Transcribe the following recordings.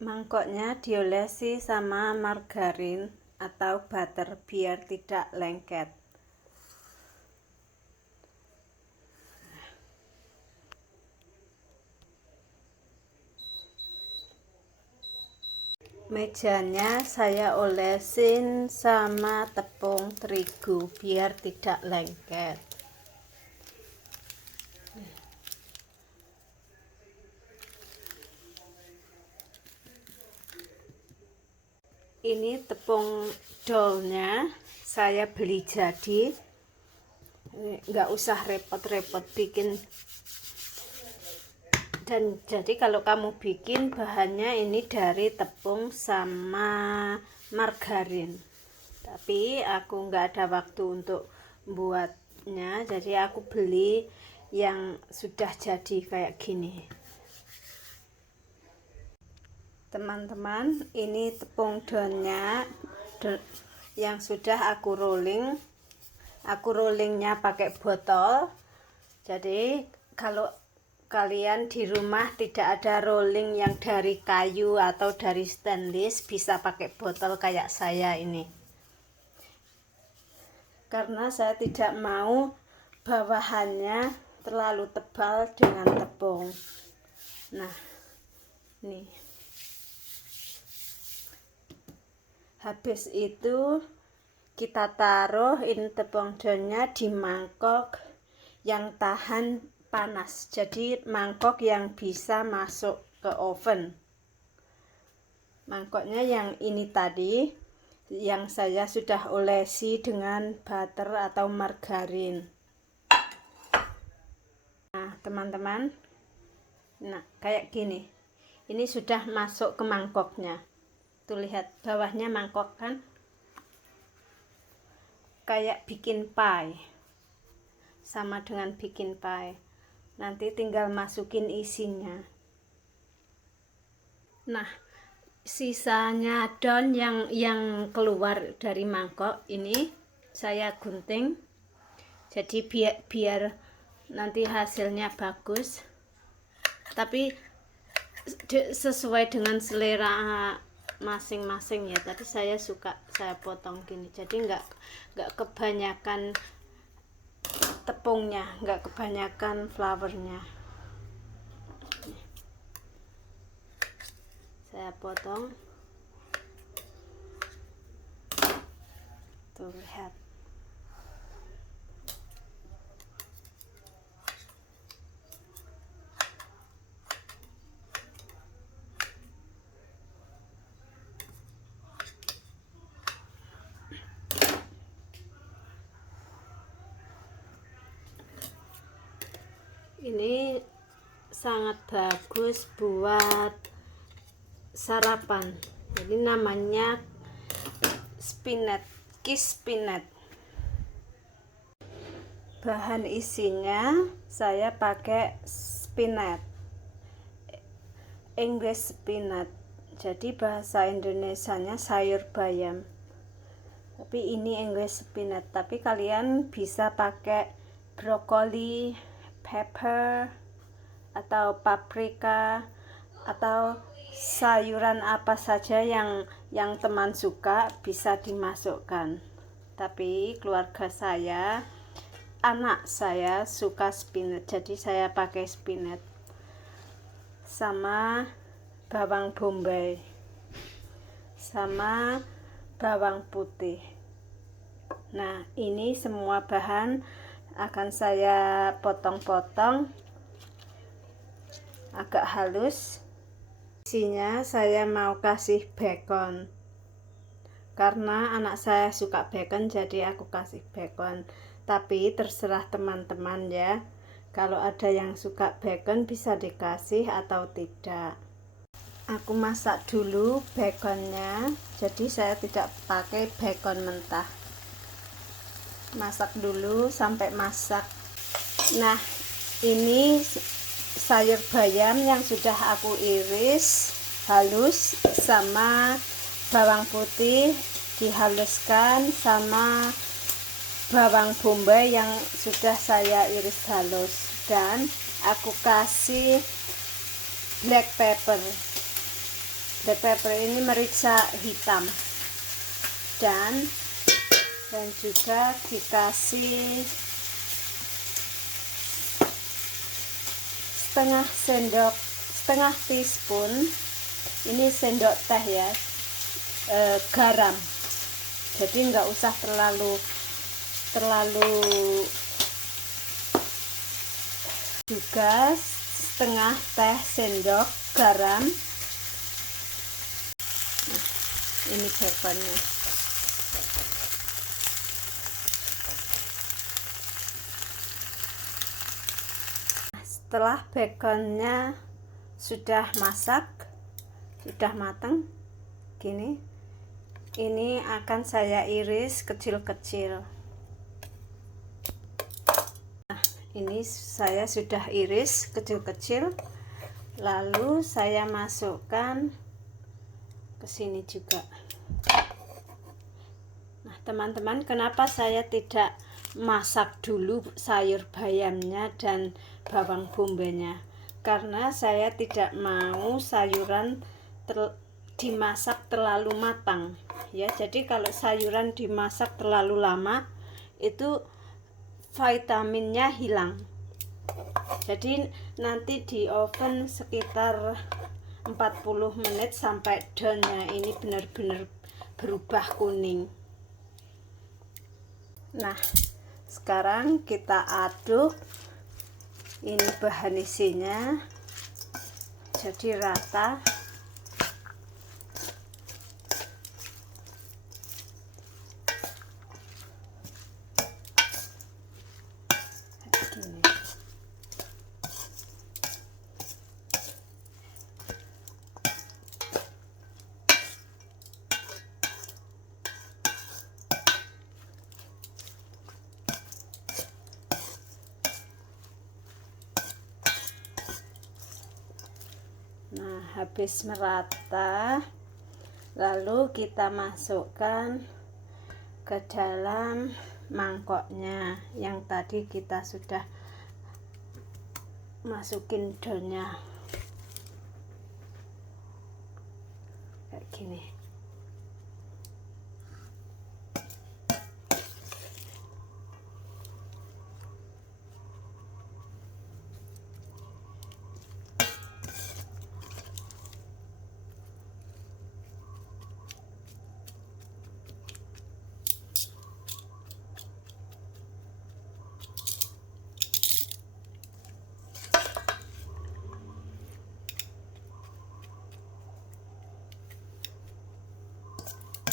Mangkoknya diolesi sama margarin atau butter biar tidak lengket. Mejanya saya olesin sama tepung terigu biar tidak lengket. Ini tepung dolnya saya beli jadi, nggak usah repot-repot bikin. Dan jadi kalau kamu bikin bahannya ini dari tepung sama margarin, tapi aku nggak ada waktu untuk buatnya, jadi aku beli yang sudah jadi kayak gini. Teman-teman, ini tepung donnya yang sudah aku rollingnya pakai botol. Jadi kalau kalian di rumah tidak ada rolling yang dari kayu atau dari stainless, bisa pakai botol kayak saya ini, karena saya tidak mau bawahannya terlalu tebal dengan tepung. Nah, nih. Habis itu kita taruh ini tepung donnya di mangkok yang tahan panas, jadi mangkok yang bisa masuk ke oven. Mangkoknya yang ini tadi, yang saya sudah olesi dengan butter atau margarin. Nah teman-teman, nah kayak gini, ini sudah masuk ke mangkoknya. Tuh lihat bawahnya mangkok kan, kayak bikin pie, sama dengan bikin pie. Nanti tinggal masukin isinya. Nah, sisanya daun yang keluar dari mangkok ini saya gunting, jadi biar nanti hasilnya bagus, tapi sesuai dengan selera masing-masing ya. Tadi saya suka saya potong gini, jadi nggak kebanyakan tepungnya, nggak kebanyakan flournya. Saya potong, tuh lihat. Ini sangat bagus buat sarapan. Jadi namanya spinach, kiss spinach. Bahan isinya saya pakai spinach, English spinach. Jadi bahasa Indonesianya sayur bayam. Tapi ini English spinach. Tapi kalian bisa pakai brokoli, pepper, atau paprika, atau sayuran apa saja yang teman suka bisa dimasukkan. Tapi keluarga saya, anak saya suka spinach, jadi saya pakai spinach sama bawang bombay sama bawang putih. Nah, ini semua bahan akan saya potong-potong agak halus. Isinya saya mau kasih bacon, karena anak saya suka bacon, jadi aku kasih bacon. Tapi terserah teman-teman ya, kalau ada yang suka bacon bisa dikasih atau tidak. Aku masak dulu baconnya, jadi saya tidak pakai bacon mentah. Masak dulu sampai masak. Nah, ini sayur bayam yang sudah aku iris halus, sama bawang putih dihaluskan, sama bawang bombay yang sudah saya iris halus, dan aku kasih black pepper. black pepper ini merica hitam, dan juga dikasih setengah teaspoon, ini sendok teh ya, garam. Jadi nggak usah terlalu juga setengah teh sendok garam. Nah, ini baconnya. Setelah baconnya sudah masak, sudah matang gini, ini akan saya iris kecil-kecil. Nah, ini saya sudah iris kecil-kecil, lalu saya masukkan ke sini juga. Nah, teman-teman, kenapa saya tidak masak dulu sayur bayamnya dan bawang bombay-nya? Karena saya tidak mau sayuran dimasak terlalu matang ya. Jadi kalau sayuran dimasak terlalu lama, itu vitaminnya hilang. Jadi nanti di oven sekitar 40 menit sampai daunnya ini benar-benar berubah kuning. Nah, sekarang kita aduk ini bahan isinya jadi rata. Gini. Nah, habis merata, lalu kita masukkan ke dalam mangkoknya yang tadi kita sudah masukin daunnya kayak gini.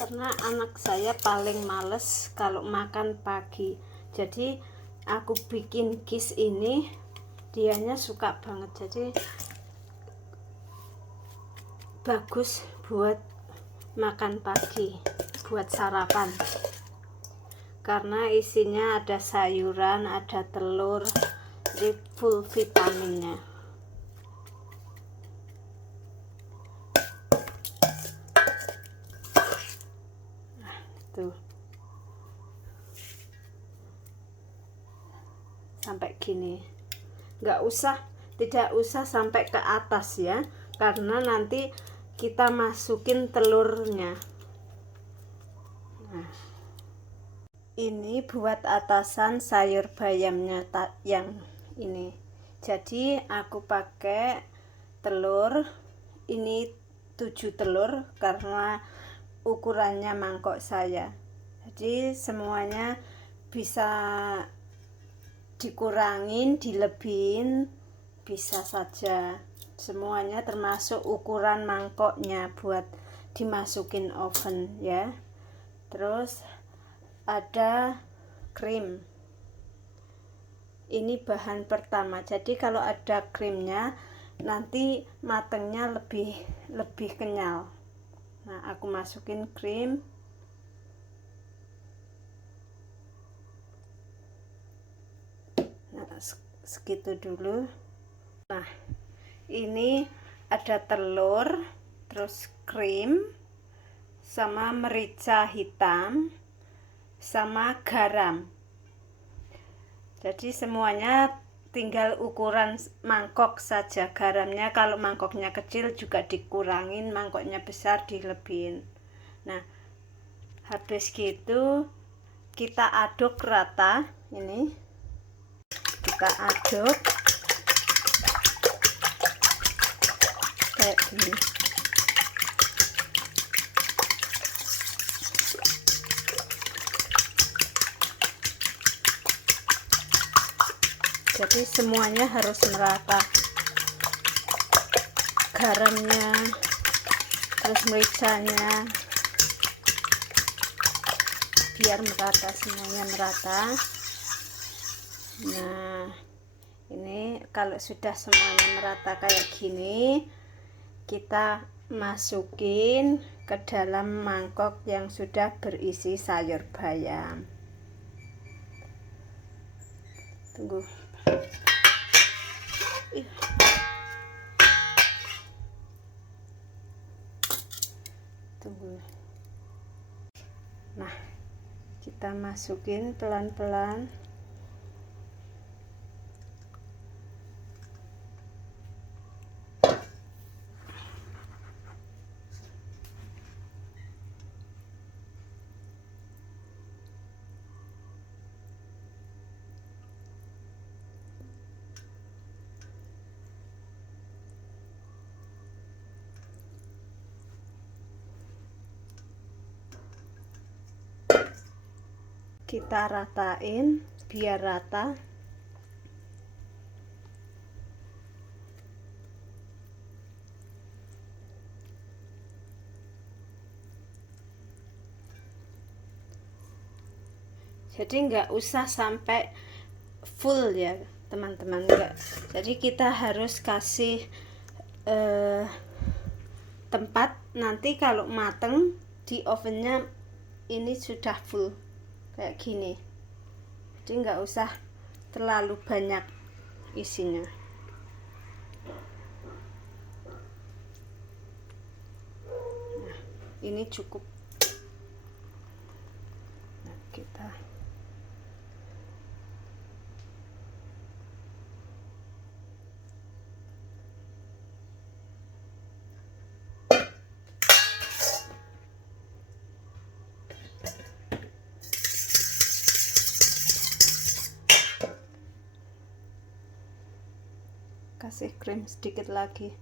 Karena anak saya paling males kalau makan pagi, jadi aku bikin kis ini, dianya suka banget. Jadi bagus buat makan pagi, buat sarapan, karena isinya ada sayuran, ada telur, jadi full vitaminnya. Tuh, sampai gini, tidak usah sampai ke atas ya, karena nanti kita masukin telurnya. Nah, ini buat atasan sayur bayamnya yang ini. Jadi aku pakai telur ini 7 telur karena ukurannya mangkok saya. Jadi semuanya bisa dikurangin, dilebihin, bisa saja. Semuanya termasuk ukuran mangkoknya buat dimasukin oven ya. Terus ada krim. Ini bahan pertama. Jadi kalau ada krimnya nanti matangnya lebih kenyal. Nah, aku masukin krim. Nah, segitu dulu. Nah, ini ada telur, terus krim, sama merica hitam, sama garam. Jadi semuanya tinggal ukuran mangkok saja garamnya. Kalau mangkoknya kecil juga dikurangin, mangkoknya besar dilebihin. Nah, habis gitu kita aduk rata. Ini kita aduk kayak gini. Jadi semuanya harus merata, garamnya, terus mericanya, biar merata, semuanya merata. Nah, ini kalau sudah semuanya merata kayak gini, kita masukin ke dalam mangkok yang sudah berisi sayur bayam. Tunggu. Tunggu. Nah, kita masukin pelan-pelan. Kita ratain biar rata. Jadi nggak usah sampai full ya teman-teman, enggak. Jadi kita harus kasih tempat, nanti kalau mateng di ovennya ini sudah full kayak gini. Jadi nggak usah terlalu banyak isinya. Nah, ini cukup. Nah, kita kasih krim sedikit lagi.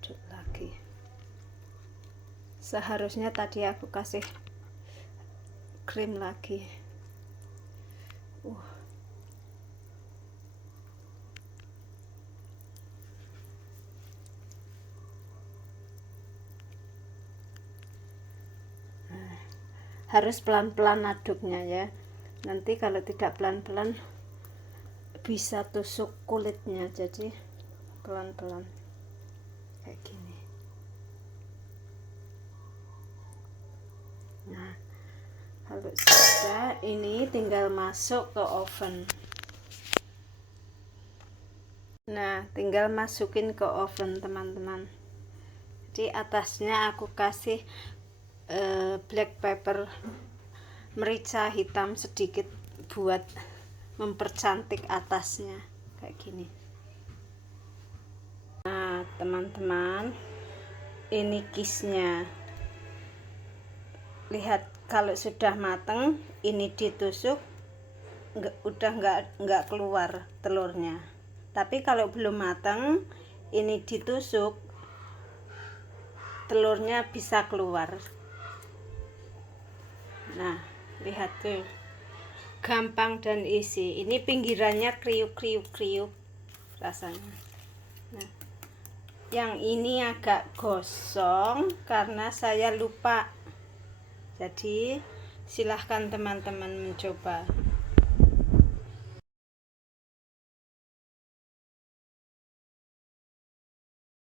Aduk lagi. Seharusnya tadi aku kasih krim lagi. Harus pelan-pelan aduknya ya, nanti kalau tidak pelan-pelan bisa tusuk kulitnya. Jadi pelan-pelan kayak gini. Nah, kalau sudah, ini tinggal masuk ke oven. Nah, tinggal masukin ke oven teman-teman. Jadi atasnya aku kasih black pepper, merica hitam sedikit buat mempercantik atasnya kayak gini. Nah teman-teman, ini kisnya. Lihat, kalau sudah mateng ini ditusuk, udah nggak keluar telurnya. Tapi kalau belum mateng ini ditusuk, telurnya bisa keluar. Nah, lihat tuh, gampang dan isi. Ini pinggirannya kriuk rasanya. Nah, yang ini agak gosong karena saya lupa. Jadi silahkan teman-teman mencoba.